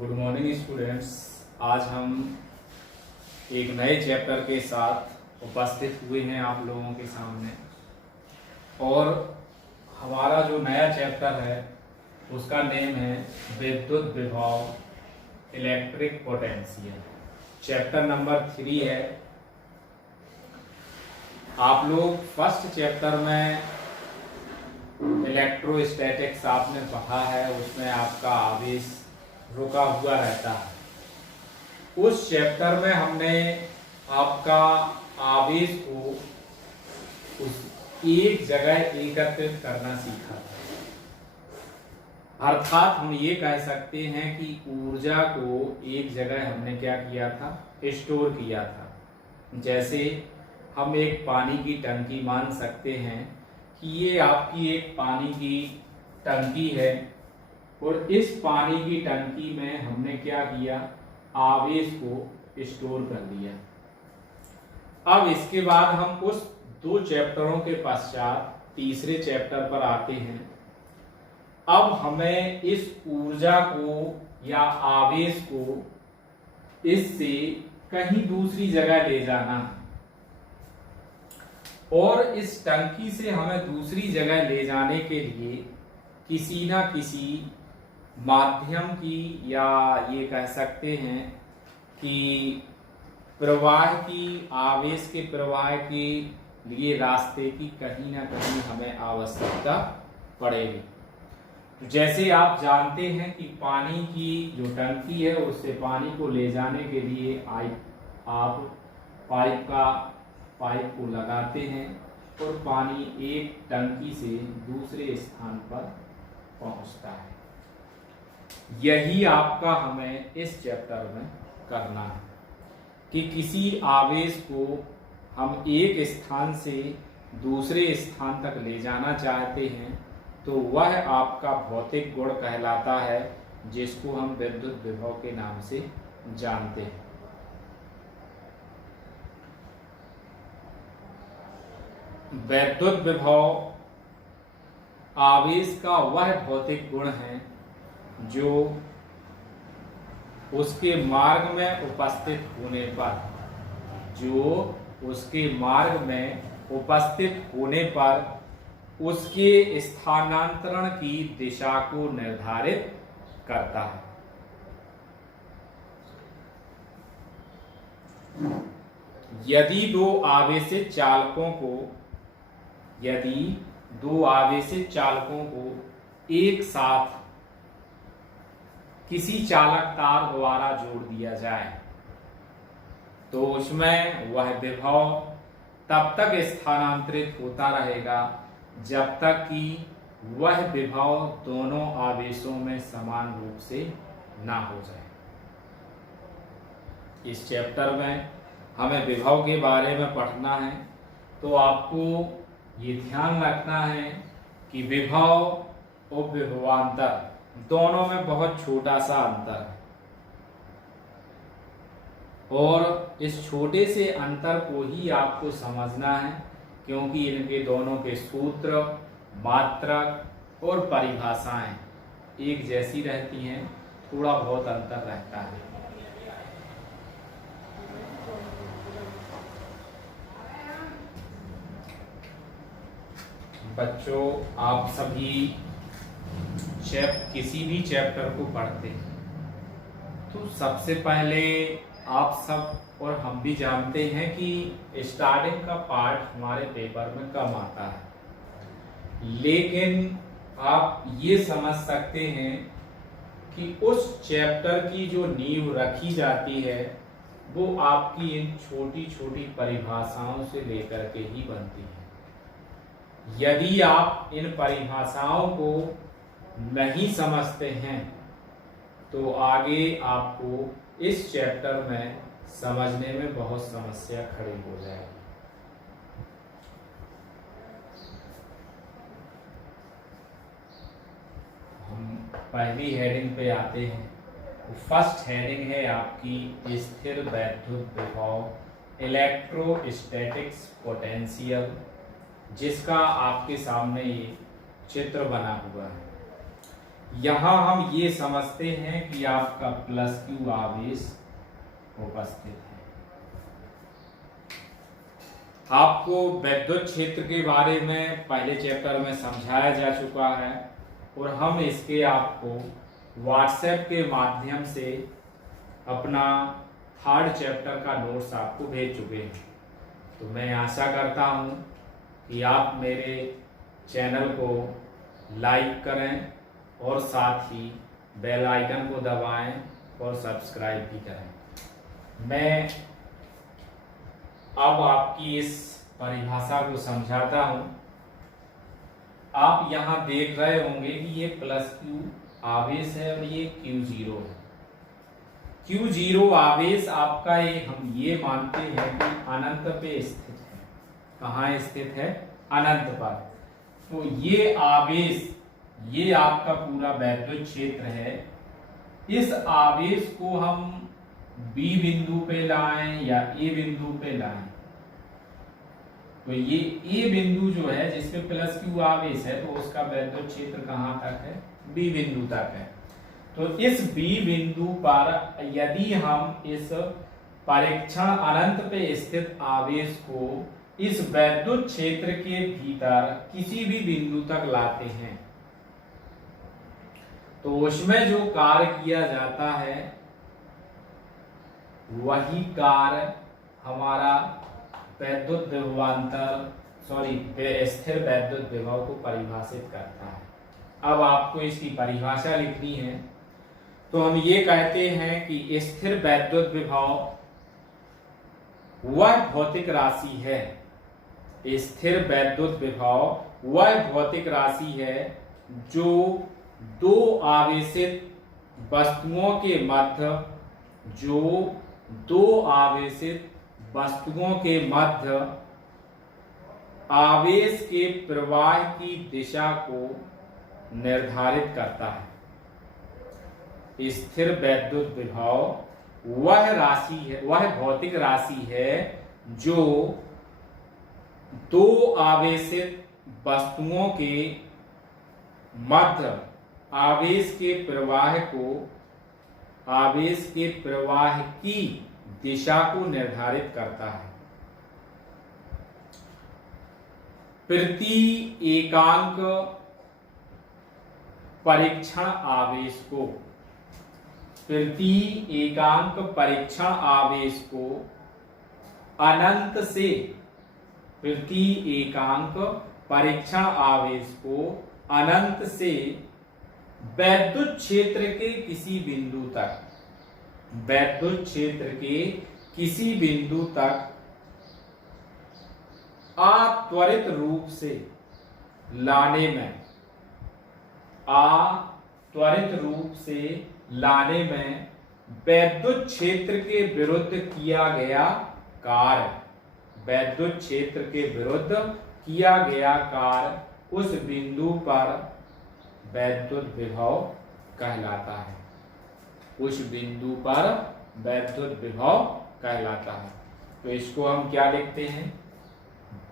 Good morning students. आज हम एक नए चैप्टर के साथ उपस्थित हुए हैं आप लोगों के सामने। और हमारा जो नया चैप्टर है उसका नेम है विद्युत विभव इलेक्ट्रिक पोटेंशियल। चैप्टर नंबर 3 है। आप लोग फर्स्ट चैप्टर में इलेक्ट्रोस्टैटिक्स आपने पढ़ा है, उसमें आपका आवेश रुका हुआ रहता है। उस चैप्टर में हमने आपका आवेश को उस एक जगह एकत्रित करना सीखा था। अर्थात हम ये कह सकते हैं कि ऊर्जा को एक जगह हमने क्या किया था, स्टोर किया था। जैसे हम एक पानी की टंकी मान सकते हैं कि ये आपकी एक पानी की टंकी है और इस पानी की टंकी में हमने क्या किया, आवेश को स्टोर कर लिया। अब इसके बाद हम उस 2 चैप्टरों के पश्चात तीसरे चैप्टर पर आते हैं। अब हमें इस ऊर्जा को या आवेश को इससे कहीं दूसरी जगह ले जाना है और इस टंकी से हमें दूसरी जगह ले जाने के लिए किसी ना किसी माध्यम की, या ये कह सकते हैं कि प्रवाह की, आवेश के प्रवाह के लिए रास्ते की कहीं ना कहीं हमें आवश्यकता पड़ेगी। जैसे आप जानते हैं कि पानी की जो टंकी है उससे पानी को ले जाने के लिए आप पाइप को लगाते हैं और पानी एक टंकी से दूसरे स्थान पर पहुंचता है। यही आपका हमें इस चैप्टर में करना है कि किसी आवेश को हम एक स्थान से दूसरे स्थान तक ले जाना चाहते हैं तो वह आपका भौतिक गुण कहलाता है, जिसको हम विद्युत विभव के नाम से जानते हैं। विद्युत विभव आवेश का वह भौतिक गुण है जो उसके मार्ग में उपस्थित होने पर उसके स्थानांतरण की दिशा को निर्धारित करता है। यदि दो आवेशित चालकों को एक साथ किसी चालक तार द्वारा जोड़ दिया जाए तो उसमें वह विभव तब तक स्थानांतरित होता रहेगा जब तक कि वह विभव दोनों आवेशों में समान रूप से ना हो जाए। इस चैप्टर में हमें विभव के बारे में पढ़ना है, तो आपको ये ध्यान रखना है कि विभव और विभवांतर दोनों में बहुत छोटा सा अंतर है और इस छोटे से अंतर को ही आपको समझना है, क्योंकि इनके दोनों के सूत्र, मात्रक और परिभाषाएं एक जैसी रहती हैं, थोड़ा बहुत अंतर रहता है। बच्चों, आप सभी किसी भी चैप्टर को पढ़ते हैं तो सबसे पहले आप सब और हम भी जानते हैं कि स्टार्टिंग का पार्ट हमारे पेपर में कम आता है, लेकिन आप ये समझ सकते हैं कि उस चैप्टर की जो नींव रखी जाती है वो आपकी इन छोटी छोटी परिभाषाओं से लेकर के ही बनती है। यदि आप इन परिभाषाओं को नहीं समझते हैं तो आगे आपको इस चैप्टर में समझने में बहुत समस्या खड़ी हो जाएगी। हम पहली हेडिंग पे आते हैं। फर्स्ट हेडिंग है आपकी स्थिर वैद्युत विभव इलेक्ट्रोस्टैटिक्स पोटेंशियल, जिसका आपके सामने ये चित्र बना हुआ है। यहां हम ये समझते हैं कि आपका प्लस क्यू आवेश उपस्थित है। आपको विद्युत क्षेत्र के बारे में पहले चैप्टर में समझाया जा चुका है और हम इसके आपको व्हाट्सएप के माध्यम से अपना 3rd चैप्टर का नोट्स आपको भेज चुके हैं। तो मैं आशा करता हूं कि आप मेरे चैनल को लाइक करें और साथ ही बेल आइकन को दबाएं और सब्सक्राइब भी करें। मैं अब आपकी इस परिभाषा को समझाता हूं। आप यहां देख रहे होंगे कि ये प्लस क्यू आवेश है और ये Q0 है। Q0 आवेश आपका हम ये मानते हैं कि अनंत पे स्थित है। कहाँ स्थित है? अनंत पर। तो ये आवेश, ये आपका पूरा वैद्युत क्षेत्र है। इस आवेश को हम B बिंदु पे लाएं या A बिंदु पे लाएं, तो ये A बिंदु जो है जिसपे प्लस क्यू आवेश है, तो उसका वैद्युत क्षेत्र कहाँ तक है? B बिंदु तक है। तो इस B बिंदु पर यदि हम इस परीक्षण अनंत पे स्थित आवेश को इस वैद्युत क्षेत्र के भीतर किसी भी बिंदु तक लाते हैं, तो उसमें जो कार्य किया जाता है वही कार्य हमारा वैद्युत विभवांतर स्थिर वैद्युत विभव को परिभाषित करता है। अब आपको इसकी परिभाषा लिखनी है। तो हम ये कहते हैं कि स्थिर वैद्युत विभव वह भौतिक राशि है, स्थिर वैद्युत विभव वह भौतिक राशि है जो दो आवेशित वस्तुओं के मध्य आवेश के प्रवाह की दिशा को निर्धारित करता है। स्थिर वैद्युत विभव वह भौतिक राशि है जो दो आवेशित वस्तुओं के मध्य आवेश के प्रवाह की दिशा को निर्धारित करता है। प्रति एकांक परीक्षण आवेश को अनंत से वैद्युत क्षेत्र के किसी बिंदु तक अत्वरित रूप से लाने में वैद्युत क्षेत्र के विरुद्ध किया गया कार्य उस बिंदु पर वैद्युत विभव कहलाता है। तो इसको हम क्या लिखते हैं?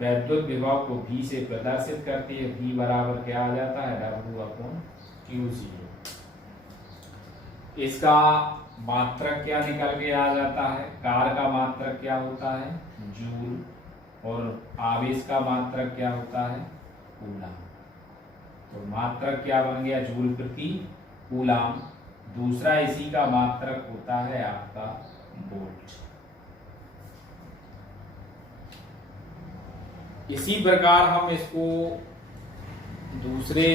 वैद्युत विभव को V से प्रदर्शित करते हैं। V बराबर क्या आ जाता है? W/Q0। इसका मात्रक क्या निकल के आ जाता है? कार्य का मात्रक क्या होता है? जूल। और आवेश का मात्रक क्या होता है? कूलम। तो मात्रक क्या बन गया? जूल प्रति कूलम। दूसरा इसी का मात्रक होता है आपका वोल्ट। इसी प्रकार हम इसको दूसरे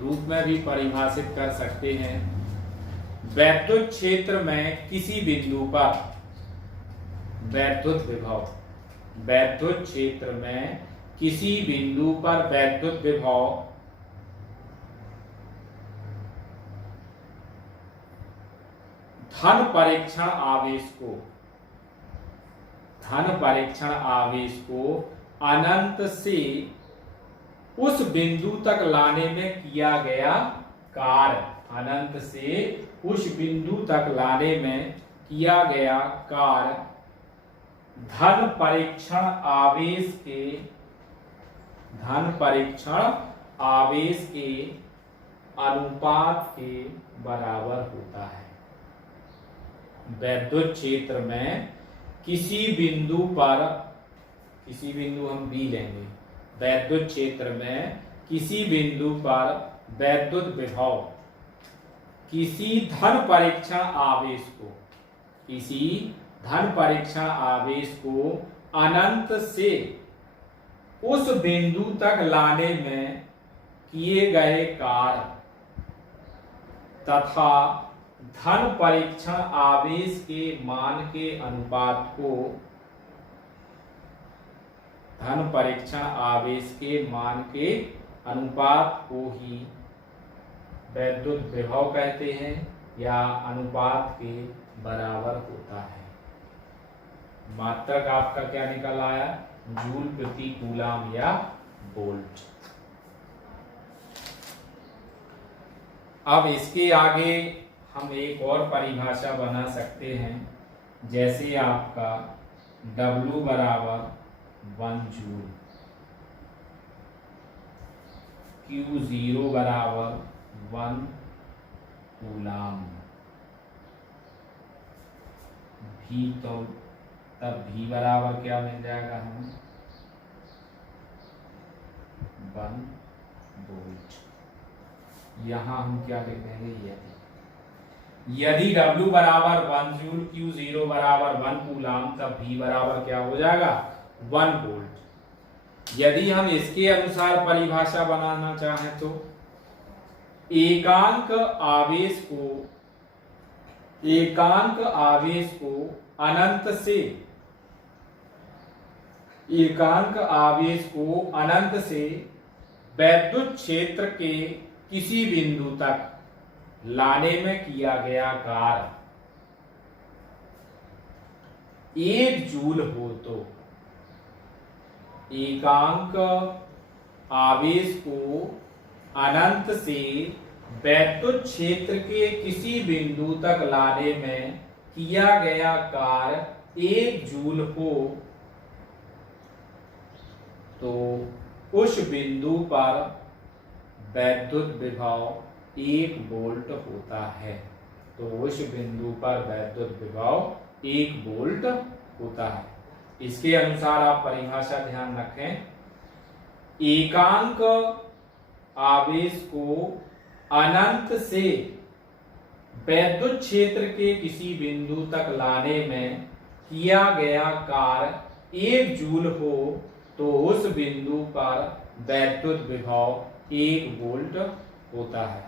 रूप में भी परिभाषित कर सकते हैं। वैद्युत क्षेत्र में किसी बिंदु पर वैद्युत विभव धन परीक्षण आवेश को अनंत से उस बिंदु तक लाने में किया गया कार्य धन परीक्षण आवेश के अनुपात के बराबर होता है। वैद्युत क्षेत्र में किसी बिंदु हम बी लेंगे, वैद्युत क्षेत्र में किसी बिंदु पर वैद्युत विभव किसी धन परीक्षण आवेश को अनंत से उस बिंदु तक लाने में किए गए कार्य तथा धन परीक्षण आवेश के मान के अनुपात को ही वैद्युत विभव कहते हैं या अनुपात के बराबर होता है। मात्रक आपका क्या निकल आया? जूल प्रति कूलम या वोल्ट। अब इसके आगे हम एक और परिभाषा बना सकते हैं, जैसे आपका W बराबर 1 जूल, Q0 बराबर 1 कूलम, V तो तब V बराबर क्या मिल जाएगा हमें? 1 वोल्ट। यहां हम क्या लिखेंगे? यदि W बराबर 1 जूल, Q0 बराबर 1 कूलम, तब V बराबर क्या हो जाएगा? 1 वोल्ट। यदि हम इसके अनुसार परिभाषा बनाना चाहें तो एकांक आवेश को अनंत से वैद्युत क्षेत्र के किसी बिंदु तक लाने में किया गया कार्य 1 जूल हो तो एकांक आवेश को अनंत से वैद्युत क्षेत्र के किसी बिंदु तक लाने में किया गया कार्य 1 जूल हो तो उस बिंदु पर वैद्युत विभव 1 वोल्ट होता है। तो उस बिंदु पर वैद्युत विभव 1 वोल्ट होता है। इसके अनुसार आप परिभाषा ध्यान रखें, एकांक आवेश को अनंत से वैद्युत क्षेत्र के किसी बिंदु तक लाने में किया गया कार्य 1 जूल हो तो उस बिंदु पर वैद्युत विभव 1 वोल्ट होता है।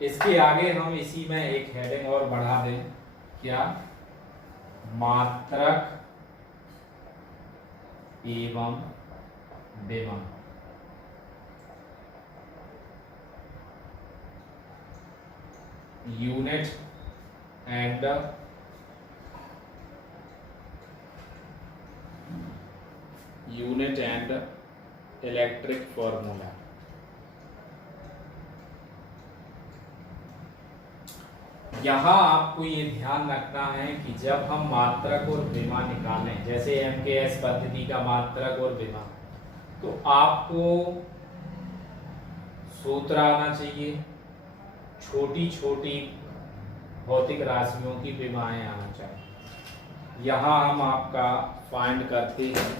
इसके आगे हम इसी में एक हेडिंग और बढ़ा दें, क्या? मात्रक एवं विभव। Unit and electric formula. यहां आपको ये ध्यान रखना है कि जब हम मात्रक और विमा निकालें, जैसे MKS पद्धति का मात्रक और विमा, तो आपको सूत्र आना चाहिए, छोटी छोटी भौतिक राशियों की विमाएं आना चाहिए। यहां हम आपका फाइंड करते हैं,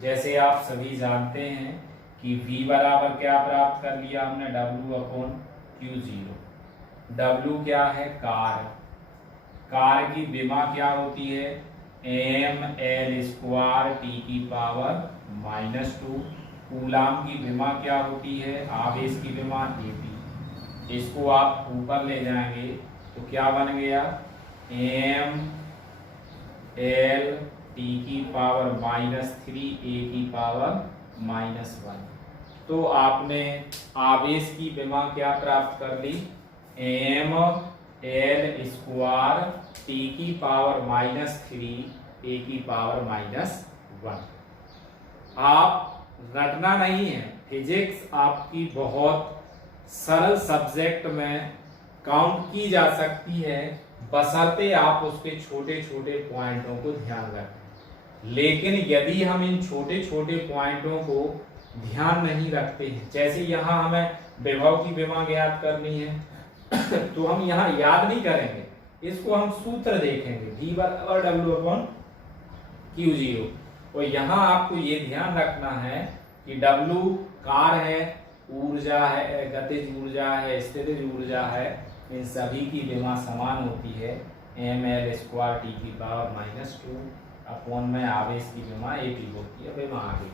जैसे आप सभी जानते हैं कि V बराबर क्या प्राप्त कर लिया हमने? W/Q0। W क्या है? कार्य की विमा क्या होती है? mL² T⁻²। कूलम की विमा क्या होती है? आवेश की विमा AT। इसको आप ऊपर ले जाएंगे तो क्या बन गया? mL T⁻³ A⁻1। तो आपने आवेश की विमा क्या प्राप्त कर ली? mL² T⁻³ A⁻1। आप रटना नहीं है, फिजिक्स आपकी बहुत सरल सब्जेक्ट में काउंट की जा सकती है, बशर्ते आप उसके छोटे छोटे पॉइंटों को ध्यान रखें। लेकिन यदि हम इन छोटे छोटे पॉइंटों को ध्यान नहीं रखते हैं, जैसे यहाँ हमें विभव की विमा ज्ञात करनी है तो हम यहाँ याद नहीं करेंगे, इसको हम सूत्र देखेंगे V बराबर W अपॉन Q0। और यहाँ आपको ये ध्यान रखना है कि W कार है, ऊर्जा है, गतिज ऊर्जा है, स्थितिज ऊर्जा है, इन सभी की विमा समान होती है ml स्क्वायर टी की पावर -2 अपॉन में आवेश की विमा AP होती है। विमा आ गई।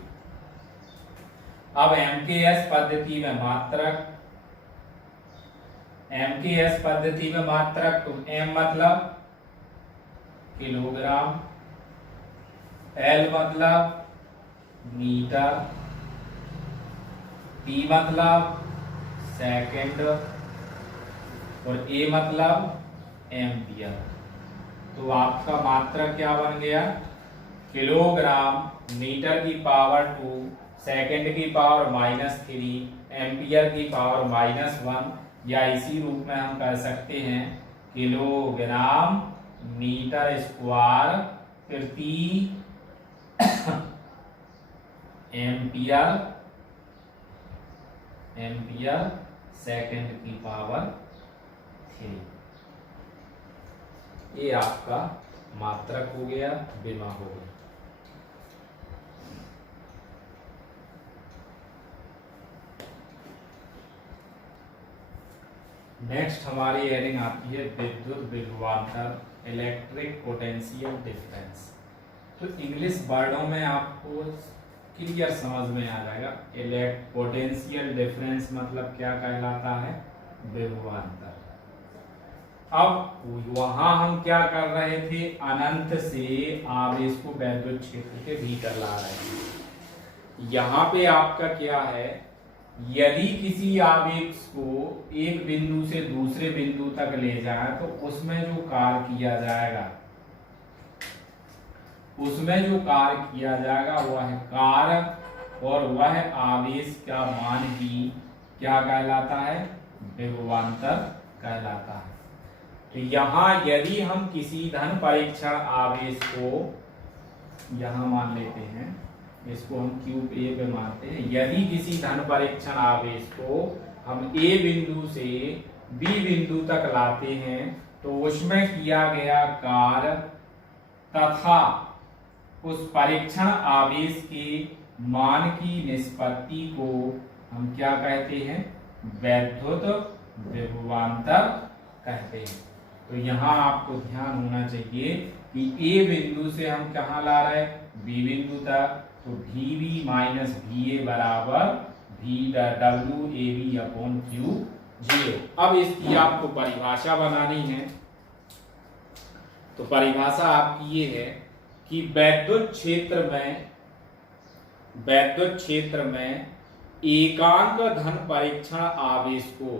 अब MKS पद्धति में मात्रक, MKS पद्धति में मात्रक तो M मतलब किलोग्राम, L मतलब मीटर, T मतलब सेकंड और A मतलब एम्पियर। तो आपका मात्रक क्या बन गया? किलोग्राम, मीटर की पावर 2, सेकंड की पावर -3, एम्पियर की पावर -1, या इसी रूप में हम कह सकते हैं किलोग्राम मीटर स्क्वायर प्रति एम्पियर सेकंड की पावर 3। ये आपका मात्रक हो गया, विमा हो गया। नेक्स्ट हमारी हेडिंग आती है विद्युत विभवांतर, इलेक्ट्रिक पोटेंशियल डिफरेंस। तो इंग्लिश वर्डों में आपको क्लियर समझ में आ जाएगा। पोटेंशियल डिफरेंस मतलब क्या कहलाता है? विभवांतर। अब वहां हम क्या कर रहे थे? अनंत से आवेश को वैद्युत क्षेत्र के भीतर ला रहे थे। यहाँ पे आपका क्या है? यदि किसी आवेश को एक बिंदु से दूसरे बिंदु तक ले जाए तो उसमें जो कार्य किया जाएगा, वह कार्य और वह आवेश का मान ही क्या कहलाता है? विभवांतर कहलाता है। तो यहाँ यदि हम किसी धन परीक्षण आवेश को यहाँ मान लेते हैं, इसको हम क्यूब ए पे मानते हैं। यदि किसी धन परीक्षण आवेश को हम ए बिंदु से बी बिंदु तक लाते हैं तो उसमें किया गया कार्य तथा उस परीक्षण आवेश के मान की निष्पत्ति को हम क्या कहते हैं? वैद्युत विभवांतर कहते हैं। तो यहाँ आपको ध्यान होना चाहिए कि ए बिंदु से हम कहाँ ला रहे हैं? बी बिंदु तक। तो VB माइनस VA बराबर VWAB अपॉन Q0। अब इसकी आपको परिभाषा बनानी है। तो परिभाषा आपकी ये है कि वैद्युत क्षेत्र में एकांक धन परीक्षण आवेश को,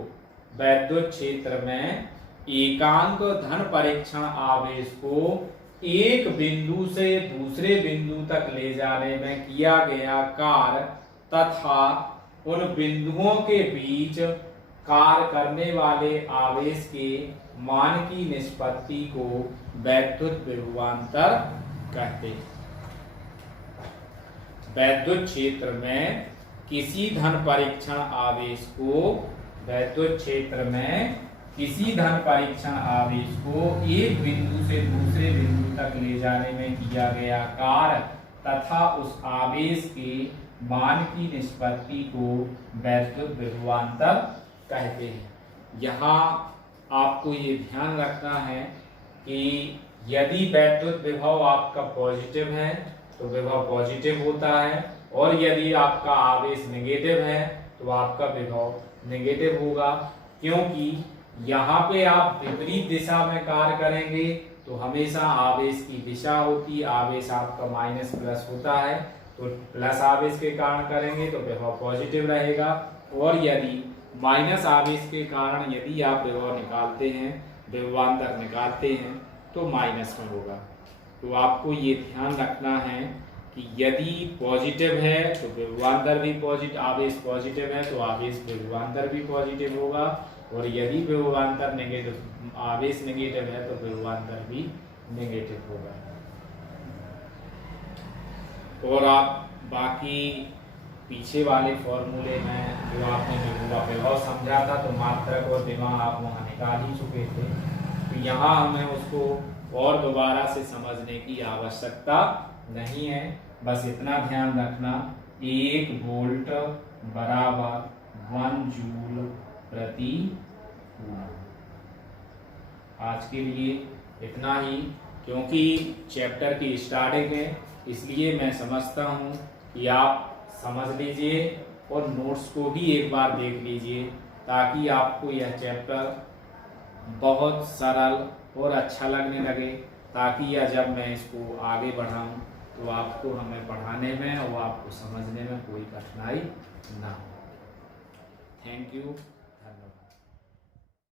वैद्युत क्षेत्र में एकांक धन परीक्षण आवेश को एक बिंदु से दूसरे बिंदु तक ले जाने में किया गया कार्य तथा उन बिंदुओं के बीच कार्य करने वाले आवेश के मान की निष्पत्ति को वैद्युत विभवांतर कहते हैं। वैद्युत क्षेत्र में किसी धन परीक्षण आवेश को, वैद्युत क्षेत्र में किसी धन परीक्षण आवेश को एक बिंदु से दूसरे बिंदु तक ले जाने में किया गया कार्य तथा उस आवेश के मान की निष्पत्ति को वैद्युत विभवांतर कहते हैं। यहाँ आपको ये ध्यान रखना है कि यदि वैद्युत विभव आपका पॉजिटिव है तो विभव पॉजिटिव होता है, और यदि आपका आवेश नेगेटिव है तो आपका विभव नेगेटिव होगा। क्योंकि यहाँ पे आप विपरीत दिशा में कार्य करेंगे तो हमेशा आवेश की दिशा होती, आवेश आपका माइनस प्लस होता है, तो प्लस आवेश के कारण करेंगे तो विभव पॉजिटिव रहेगा, और यदि माइनस आवेश के कारण यदि आप विभव निकालते हैं, विभवांतर निकालते हैं तो माइनस में होगा। तो आपको ये ध्यान रखना है कि यदि पॉजिटिव है तो विभवांतर भी पॉजिटिव, आवेश पॉजिटिव है तो आवेश विभवांतर भी पॉजिटिव होगा, और यदि विभवांतर नेगेटिव, आवेश नेगेटिव है तो विभवांतर भी नेगेटिव होगा। और आप बाकी पीछे वाले फॉर्मूले में जो आपने विभव विभव समझा था तो मात्रक और दिमाग आप वहाँ निकाल ही चुके थे, तो यहाँ हमें उसको और दोबारा से समझने की आवश्यकता नहीं है। बस इतना ध्यान रखना, 1 वोल्ट बराबर 1 जूल प्रति कूलम। आज के लिए इतना ही, क्योंकि चैप्टर की स्टार्टिंग है इसलिए मैं समझता हूँ कि आप समझ लीजिए और नोट्स को भी एक बार देख लीजिए, ताकि आपको यह चैप्टर बहुत सरल और अच्छा लगने लगे, ताकि यह जब मैं इसको आगे बढ़ाऊं तो आपको हमें पढ़ाने में और आपको समझने में कोई कठिनाई ना हो। थैंक यू, धन्यवाद।